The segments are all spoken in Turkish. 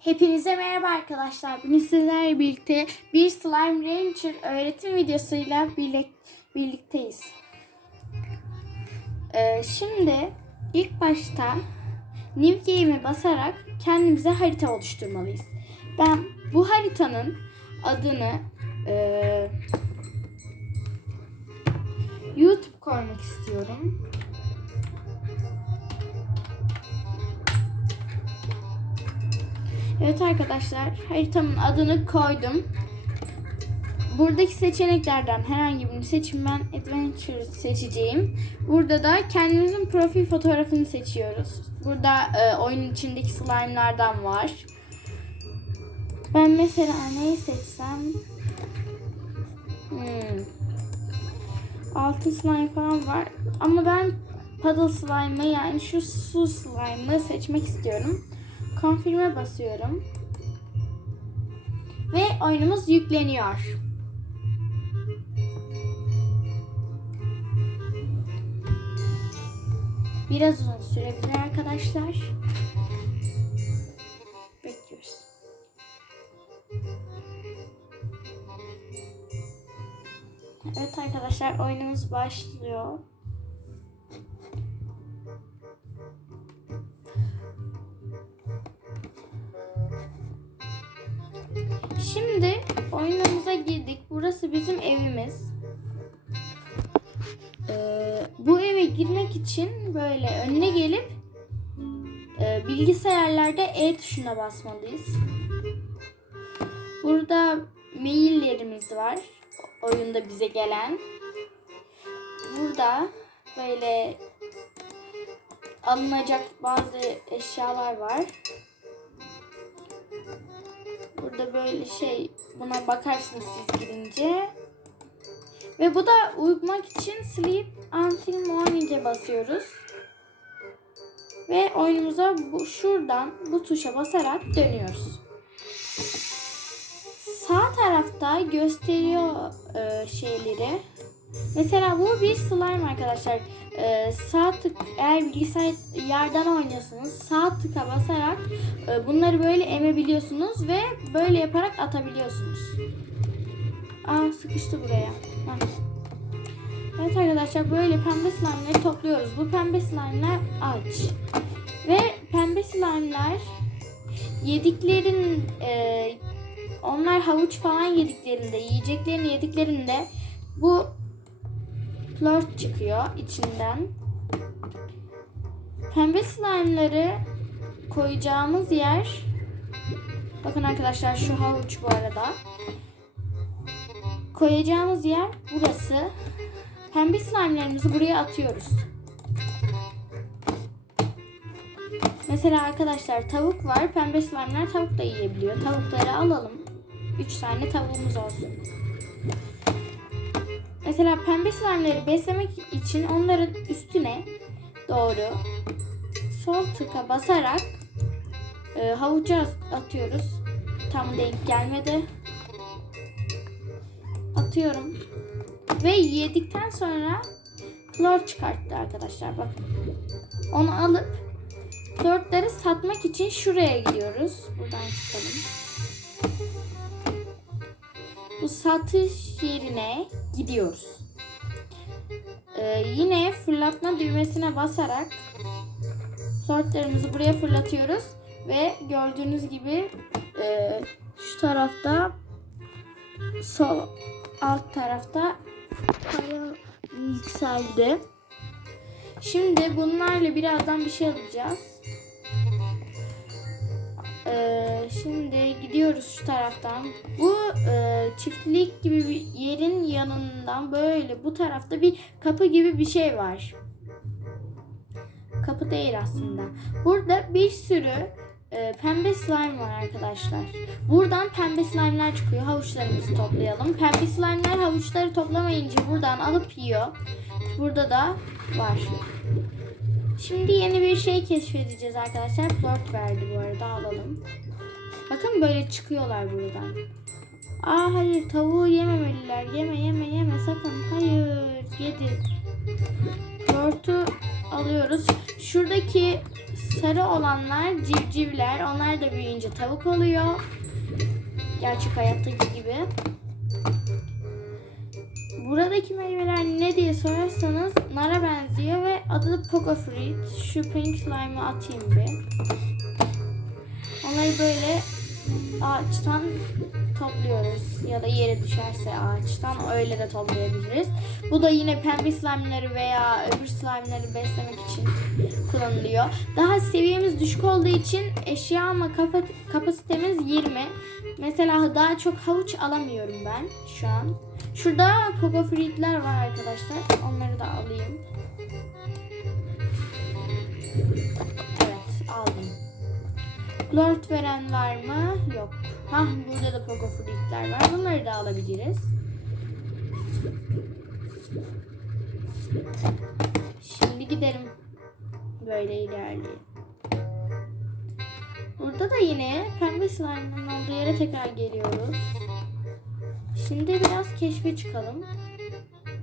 Hepinize merhaba arkadaşlar. Bugün sizlerle birlikte bir Slime Rancher öğretim videosuyla birlik- birlikteyiz. Ee, şimdi ilk başta New Game'e basarak kendimize harita oluşturmalıyız. Ben bu haritanın adını eee, YouTube koymak istiyorum. Evet arkadaşlar haritamın adını koydum. Buradaki seçeneklerden herhangi birini seçin ben Adventure seçeceğim. Burada da kendimizin profil fotoğrafını seçiyoruz. Burada e, oyunun içindeki slime'lardan var. Ben mesela neyi seçsem? Hmm. Altın slime falan var. Ama ben paddle slime'ı yani şu su slime'ı seçmek istiyorum. Confirm'e basıyorum. Ve oyunumuz yükleniyor. Biraz uzun sürebilir arkadaşlar. Bekliyoruz. Evet arkadaşlar oyunumuz başlıyor. Burası bizim evimiz. Ee, bu eve girmek için böyle önüne gelip e, bilgisayarlarda E tuşuna basmalıyız. Burada maillerimiz var. Oyunda bize gelen. Burada böyle alınacak bazı eşyalar var. Burada böyle şey buna bakarsınız siz girince. Ve bu da uyumak için sleep until morning'e basıyoruz. Ve oyunumuza bu şuradan bu tuşa basarak dönüyoruz. Sağ tarafta gösteriyor e, şeyleri. Mesela bu bir slime arkadaşlar. E, sağ tık eğer bilgisayar yerden oynuyorsanız sağ tıka basarak e, bunları böyle emebiliyorsunuz ve böyle yaparak atabiliyorsunuz. Aa sıkıştı buraya. Heh. Evet arkadaşlar böyle pembe slime'ları topluyoruz. Bu pembe slime'lar aç. Ve pembe slime'lar yediklerin e, onlar havuç falan yediklerinde, yiyeceklerini yediklerinde bu flört çıkıyor içinden. Pembe slime'ları koyacağımız yer bakın arkadaşlar şu havuç bu arada. Koyacağımız yer burası. Pembe slime'larımızı buraya atıyoruz. Mesela arkadaşlar tavuk var. Pembe slime'lar tavuk da yiyebiliyor. Tavukları alalım. 3 tane tavuğumuz olsun. Mesela pembe slime'ları beslemek için onların üstüne doğru sol tıka basarak e, havuca atıyoruz. Tam denk gelmedi. Atıyorum. Ve yedikten sonra klor çıkarttı arkadaşlar. Bakın. Onu alıp klorları satmak için şuraya gidiyoruz. Buradan çıkalım. Bu satış yerine gidiyoruz. Ee, yine fırlatma düğmesine basarak sortlarımızı buraya fırlatıyoruz ve gördüğünüz gibi e, şu tarafta sol alt tarafta para yükseldi. Şimdi bunlarla birazdan bir şey alacağız. Ee, şimdi gidiyoruz şu taraftan. Bu e, çiftlik gibi bir yerin yanından böyle bu tarafta bir kapı gibi bir şey var. Kapı değil aslında. Burada bir sürü e, pembe slime var arkadaşlar. Buradan pembe slime'lar çıkıyor. Havuçlarımızı toplayalım. Pembe slime'lar havuçları toplamayınca buradan alıp yiyor. Burada da var. Şimdi yeni bir şey keşfedeceğiz arkadaşlar. Flört verdi bu arada alalım. Bakın böyle çıkıyorlar buradan. Aa hayır tavuğu yememeliler. Yeme yeme yeme sakın. Hayır yedi. Flörtü alıyoruz. Şuradaki sarı olanlar civcivler. Onlar da büyüyünce tavuk oluyor. Gerçek hayattaki gibi. Buradaki meyveler ne diye sorarsanız nara benziyor ve adı Poco Fruit. Şu pink slime'ı atayım bir. Onları böyle ağaçtan topluyoruz ya da yere düşerse ağaçtan öyle de toplayabiliriz. Bu da yine pembe slime'ları veya öbür slime'ları beslemek için kullanılıyor. Daha seviyemiz düşük olduğu için eşya alma kafa- kapasitemiz 20. Mesela daha çok havuç alamıyorum ben şu an. Şurada Pogo Fruit'ler var arkadaşlar. Onları da alayım. Evet aldım. Lord veren var mı? Yok. Hah burada da Pogo Fruit'ler var. Bunları da alabiliriz. Şimdi gidelim. Böyle ilerleyelim. Burada da yine pembe slime'ın olduğu yere tekrar geliyoruz. Şimdi biraz keşfe çıkalım.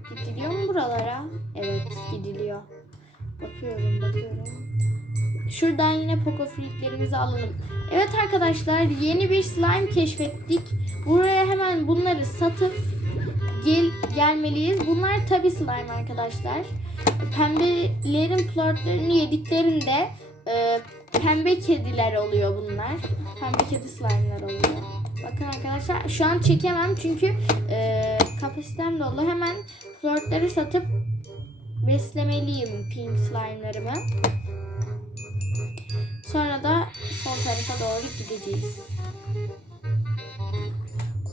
Gidiliyor mu buralara? Evet gidiliyor. Bakıyorum bakıyorum. Şuradan yine Poco Fruit'lerimizi alalım. Evet arkadaşlar yeni bir slime keşfettik. Buraya hemen bunları satıp gel gelmeliyiz. Bunlar tabi slime arkadaşlar. Pembelerin plörtlerini yediklerinde e, pembe kediler oluyor bunlar. Pembe kedi slime'lar oluyor. Bakın arkadaşlar şu an çekemem çünkü e, kapasitem dolu. Hemen flörtleri satıp beslemeliyim pink slime'larımı. Sonra da sol tarafa doğru gideceğiz.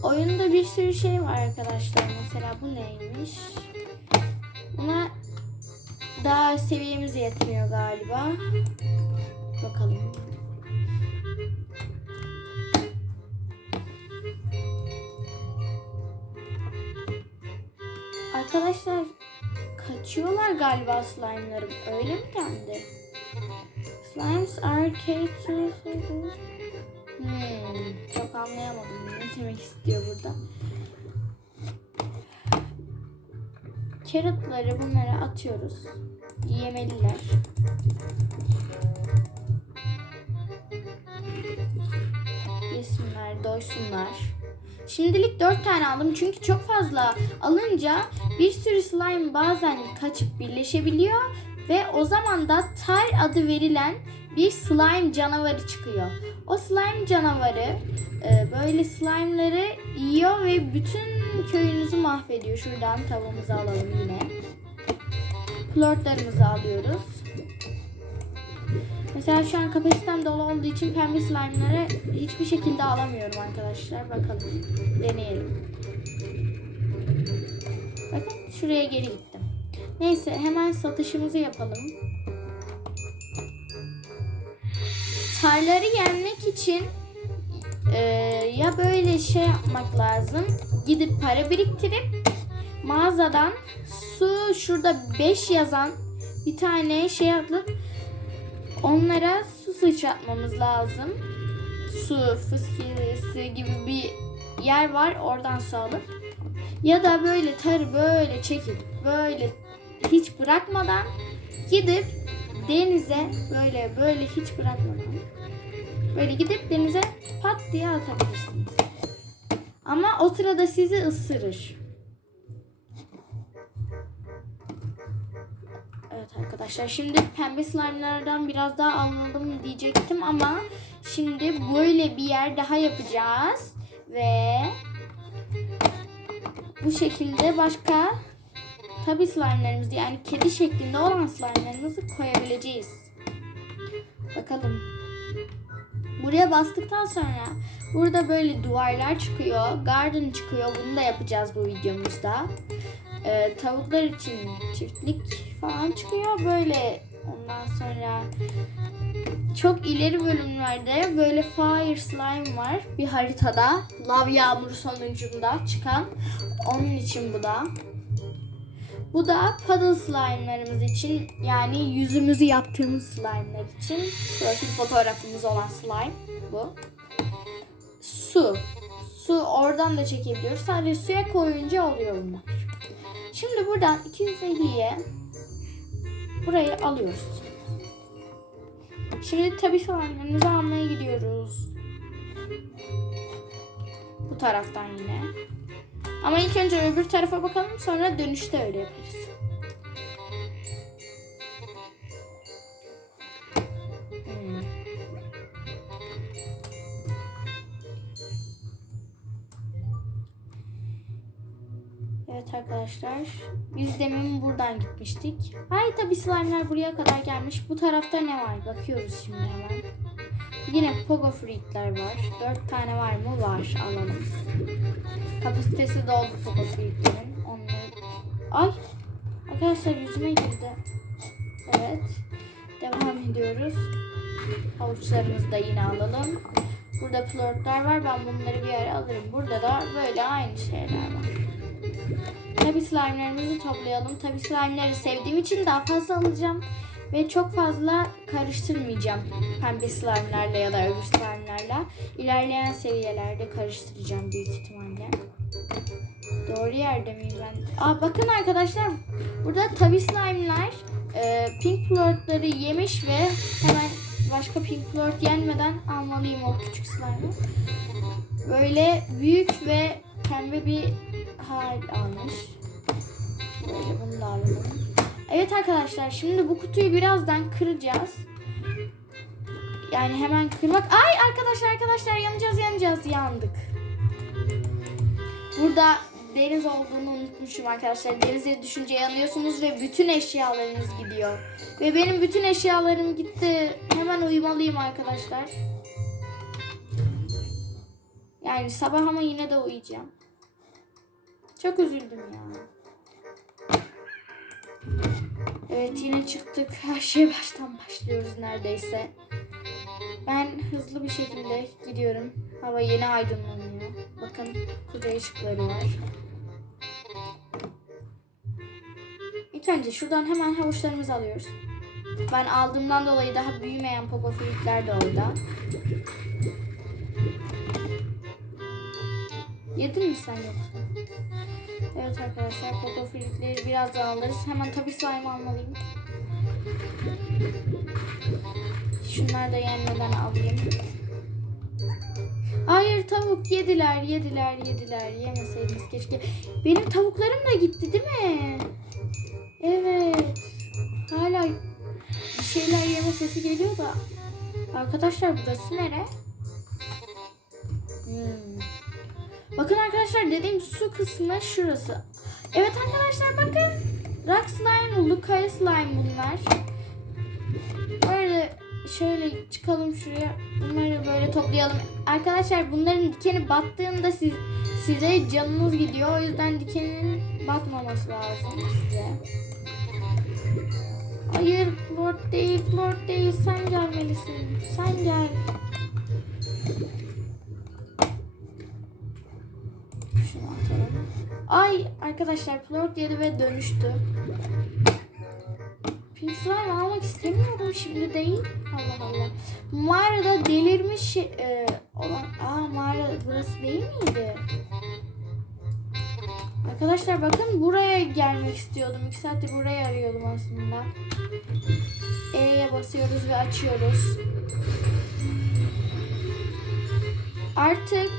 Oyunda bir sürü şey var arkadaşlar. Mesela bu neymiş? Buna daha seviyemiz yetmiyor galiba. Bakalım. Arkadaşlar kaçıyorlar galiba slime'larım. Öyle mi dendi? Slimes are catered. Hmm, çok anlayamadım ne demek istiyor burada. Carrotları bunlara atıyoruz. Yemeliler. Yesinler, doysunlar. Şimdilik 4 tane aldım çünkü çok fazla alınca bir sürü slime bazen kaçıp birleşebiliyor ve o zaman da tar adı verilen bir slime canavarı çıkıyor. O slime canavarı e, böyle slime'ları yiyor ve bütün köyünüzü mahvediyor. Şuradan tavuğumuzu alalım yine. Plortlarımızı alıyoruz. Mesela şu an kapasitem dolu olduğu için pembe slime'ları hiçbir şekilde alamıyorum arkadaşlar. Bakalım. Deneyelim. Bakın şuraya geri. Neyse hemen satışımızı yapalım. Tarları yenmek için e, ya böyle şey yapmak lazım. Gidip para biriktirip mağazadan su şurada 5 yazan bir tane şey alıp onlara su sıçratmamız lazım. Su fıskiyesi gibi bir yer var oradan su ya da böyle tarı böyle çekip böyle hiç bırakmadan gidip denize böyle böyle hiç bırakmadan böyle gidip denize pat diye atabilirsiniz. Ama o sırada sizi ısırır. Evet arkadaşlar şimdi pembe slime'lardan biraz daha anladım diyecektim ama şimdi böyle bir yer daha yapacağız ve bu şekilde başka tabi slime'larımızı yani kedi şeklinde olan slime'larımızı koyabileceğiz. Bakalım. Buraya bastıktan sonra burada böyle duvarlar çıkıyor. Garden çıkıyor. Bunu da yapacağız bu videomuzda. Ee, tavuklar için çiftlik falan çıkıyor. Böyle ondan sonra çok ileri bölümlerde böyle fire slime var bir haritada. Lav yağmuru sonucunda çıkan. Onun için bu da. Bu da puddle slime'larımız için yani yüzümüzü yaptığımız slime'lar için profil fotoğrafımız olan slime bu. Su. Su oradan da çekebiliyoruz. Sadece suya koyunca oluyor bunlar. Şimdi buradan 250'ye burayı alıyoruz. Şimdi tabii slime'larımızı almaya gidiyoruz. Bu taraftan yine. Ama ilk önce öbür tarafa bakalım sonra dönüşte öyle yaparız. Hmm. Evet arkadaşlar. Biz demin buradan gitmiştik. Ay tabi slime'lar buraya kadar gelmiş. Bu tarafta ne var? Bakıyoruz şimdi hemen. Yine Pogo Freak'ler var. Dört tane var mı? Var. Alalım. Kapasitesi doldu Pogo Freak'lerin. Onları... Ay! Arkadaşlar yüzüme girdi. Evet. Devam ediyoruz. Havuçlarımızı da yine alalım. Burada flörtler var. Ben bunları bir ara alırım. Burada da böyle aynı şeyler var. Tabi slime'larımızı toplayalım. Tabi slime'ları sevdiğim için daha fazla alacağım. Ve çok fazla karıştırmayacağım. Pembe slime'larla ya da öbür slime'larla. İlerleyen seviyelerde karıştıracağım büyük ihtimalle. Doğru yerde miyim ben? Aa, bakın arkadaşlar. Burada tabi slime'lar e, pink flirtları yemiş ve hemen başka pink flirt yenmeden almalıyım o küçük slime'ı. Böyle büyük ve pembe bir hal almış. Böyle bunu da alalım. Evet arkadaşlar şimdi bu kutuyu birazdan kıracağız. Yani hemen kırmak. Ay arkadaşlar arkadaşlar yanacağız yanacağız yandık. Burada deniz olduğunu unutmuşum arkadaşlar. Denize düşünce yanıyorsunuz ve bütün eşyalarınız gidiyor. Ve benim bütün eşyalarım gitti. Hemen uyumalıyım arkadaşlar. Yani sabah ama yine de uyuyacağım. Çok üzüldüm ya. Evet yine çıktık. Her şey baştan başlıyoruz neredeyse. Ben hızlı bir şekilde gidiyorum. Hava yeni aydınlanıyor. Bakın kuzey ışıkları var. İlk önce şuradan hemen havuçlarımızı alıyoruz. Ben aldığımdan dolayı daha büyümeyen popofilitler de orada. Yedin mi sen yoksa? Evet arkadaşlar popofilitleri birazdan alırız. Hemen tabi slime almalıyım. Şunları da yenmeden alayım. Hayır tavuk yediler yediler yediler yemeseydiniz keşke. Benim tavuklarım da gitti değil mi? Evet. Hala bir şeyler yeme sesi geliyor da. Arkadaşlar burası nere? Bakın arkadaşlar dediğim su kısmı şurası. Evet arkadaşlar bakın. Rock slime. Kaya slime bunlar. Böyle şöyle çıkalım şuraya. Bunları böyle toplayalım. Arkadaşlar bunların dikeni battığında siz, size canınız gidiyor. O yüzden dikenin batmaması lazım size. Hayır Lord değil, Lord değil. Sen gelmelisin. Sen gel. Ay arkadaşlar Plort yedi ve dönüştü. Pink slime almak istemiyorum şimdi değil. Allah Allah. Mağarada delirmiş e, olan... Aa mağara burası değil miydi? Arkadaşlar bakın buraya gelmek istiyordum. İki saattir burayı arıyordum aslında. E'ye basıyoruz ve açıyoruz. Artık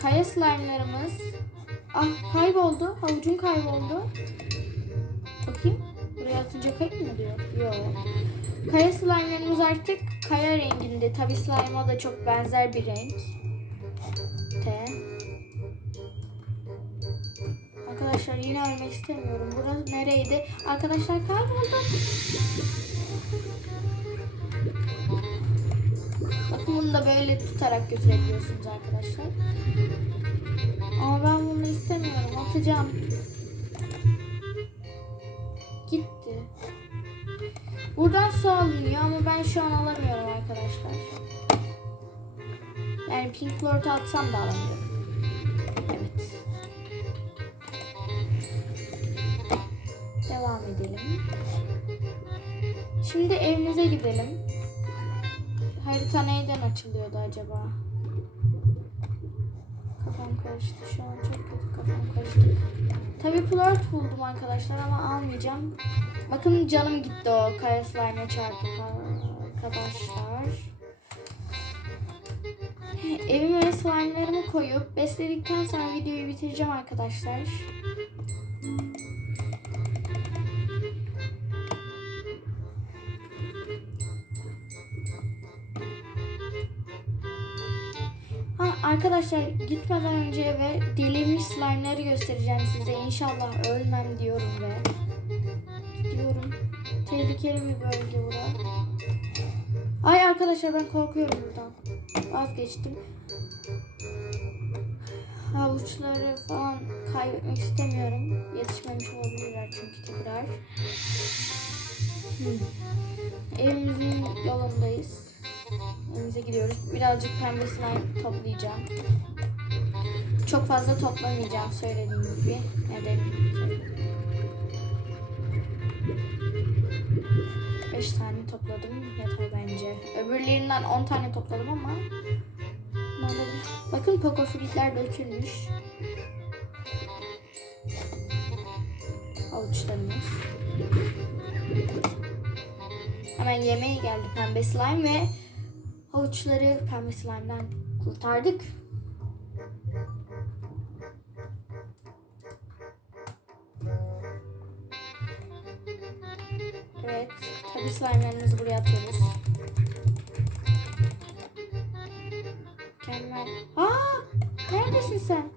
kaya slime'larımız ah kayboldu. Havucum kayboldu. Bakayım. Buraya atınca kayıp mı diyor? Yok. Kaya slime'larımız artık kaya renginde. Tabi slime'a da çok benzer bir renk. T. Arkadaşlar yine ölmek istemiyorum. Burası nereydi? Arkadaşlar kayboldum. Bakın bunu da böyle tutarak götürebiliyorsunuz arkadaşlar. Ama ben istemiyorum. Atacağım. Gitti. Buradan su alınıyor ama ben şu an alamıyorum arkadaşlar. Yani Pink Floyd'u atsam da alamıyorum. Evet. Devam edelim. Şimdi evimize gidelim. Harita neyden açılıyordu acaba? Karıştı şu an çok kötü kafam karıştı. Tabii flört buldum arkadaşlar ama almayacağım. Bakın canım gitti o kaya slime'e çarpıp. arkadaşlar. Evime slime'larımı koyup besledikten sonra videoyu bitireceğim arkadaşlar. Arkadaşlar gitmeden önce eve delirmiş slime'ları göstereceğim size. İnşallah ölmem diyorum ve diyorum. Tehlikeli bir bölge bura. Ay arkadaşlar ben korkuyorum buradan. Vazgeçtim. Havuçları falan kaybetmek istemiyorum. Yetişmemiş olabilirler çünkü tekrar. Hmm. Evimizin yolundayız. Evimize gidiyoruz. Birazcık pembe slime toplayacağım. Çok fazla toplamayacağım söylediğim gibi. Neden? Beş tane topladım. Yeter bence. Öbürlerinden 10 tane topladım ama? Bakın kokofritler dökülmüş. Avuçlarımız. Hemen yemeğe geldi pembe slime ve havuçları pembe slime'dan kurtardık. Evet, tabi slime'larımızı buraya atıyoruz. Mükemmel. Aa, neredesin sen?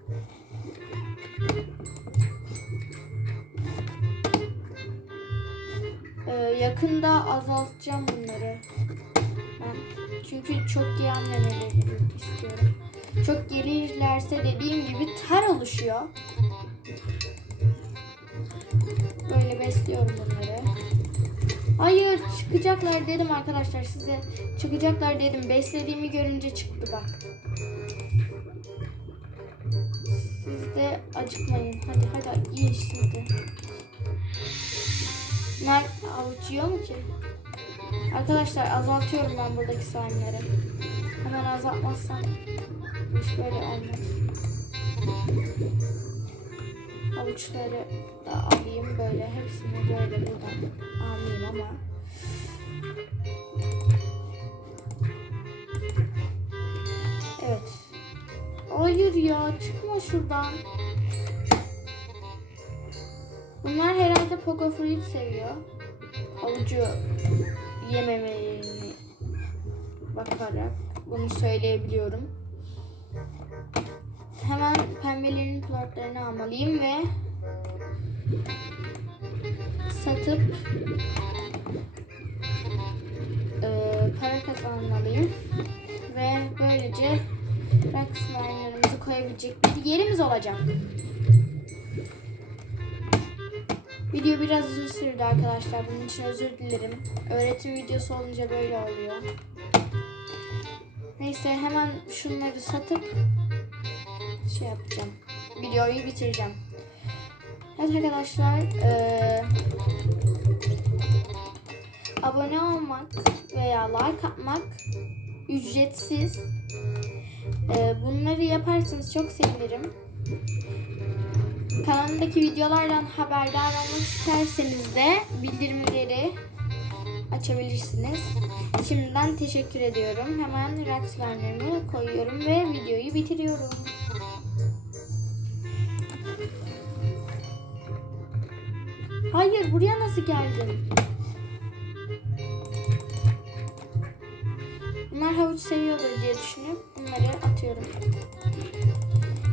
Ee, yakında azaltacağım bunları. Ben çünkü çok gelmemelerini istiyorum. Çok gelirlerse dediğim gibi ter oluşuyor. Böyle besliyorum bunları. Hayır çıkacaklar dedim arkadaşlar size. Çıkacaklar dedim. Beslediğimi görünce çıktı bak. Siz de acıkmayın. Hadi hadi yiyin şimdi. Ner avuç yiyor mu ki? Arkadaşlar azaltıyorum ben buradaki slime'ları. Hemen azaltmazsam iş böyle olmaz. Avuçları da alayım böyle hepsini böyle buradan alayım ama Evet. Hayır ya çıkma şuradan. Bunlar herhalde Poco Fruit seviyor. Avucu yememelerini bakarak bunu söyleyebiliyorum. Hemen pembelerin plotlarını almalıyım ve satıp eee, para kazanmalıyım. Ve böylece slime'larımızı koyabilecek bir yerimiz olacak. Video biraz uzun sürdü arkadaşlar. Bunun için özür dilerim. Öğretim videosu olunca böyle oluyor. Neyse hemen şunları satıp şey yapacağım. Videoyu bitireceğim. Evet arkadaşlar. eee, abone olmak veya like atmak ücretsiz. Eee, bunları yaparsanız çok sevinirim. Kanalımdaki videolardan haberdar olmak isterseniz de bildirimleri açabilirsiniz. Şimdiden teşekkür ediyorum. Hemen rock slime'larımı koyuyorum ve videoyu bitiriyorum. Hayır, buraya nasıl geldin? Bunlar havuç seviyordur diye düşünüp bunları atıyorum.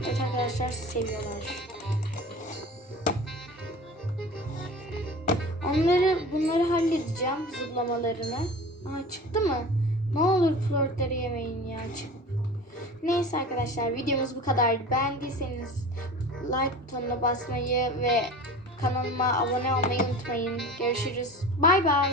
Evet arkadaşlar seviyorlar. Onları bunları halledeceğim zıplamalarını. Aa çıktı mı? Ne olur flörtleri yemeyin ya. Neyse arkadaşlar videomuz bu kadar. Beğendiyseniz like butonuna basmayı ve kanalıma abone olmayı unutmayın. Görüşürüz. Bay bay.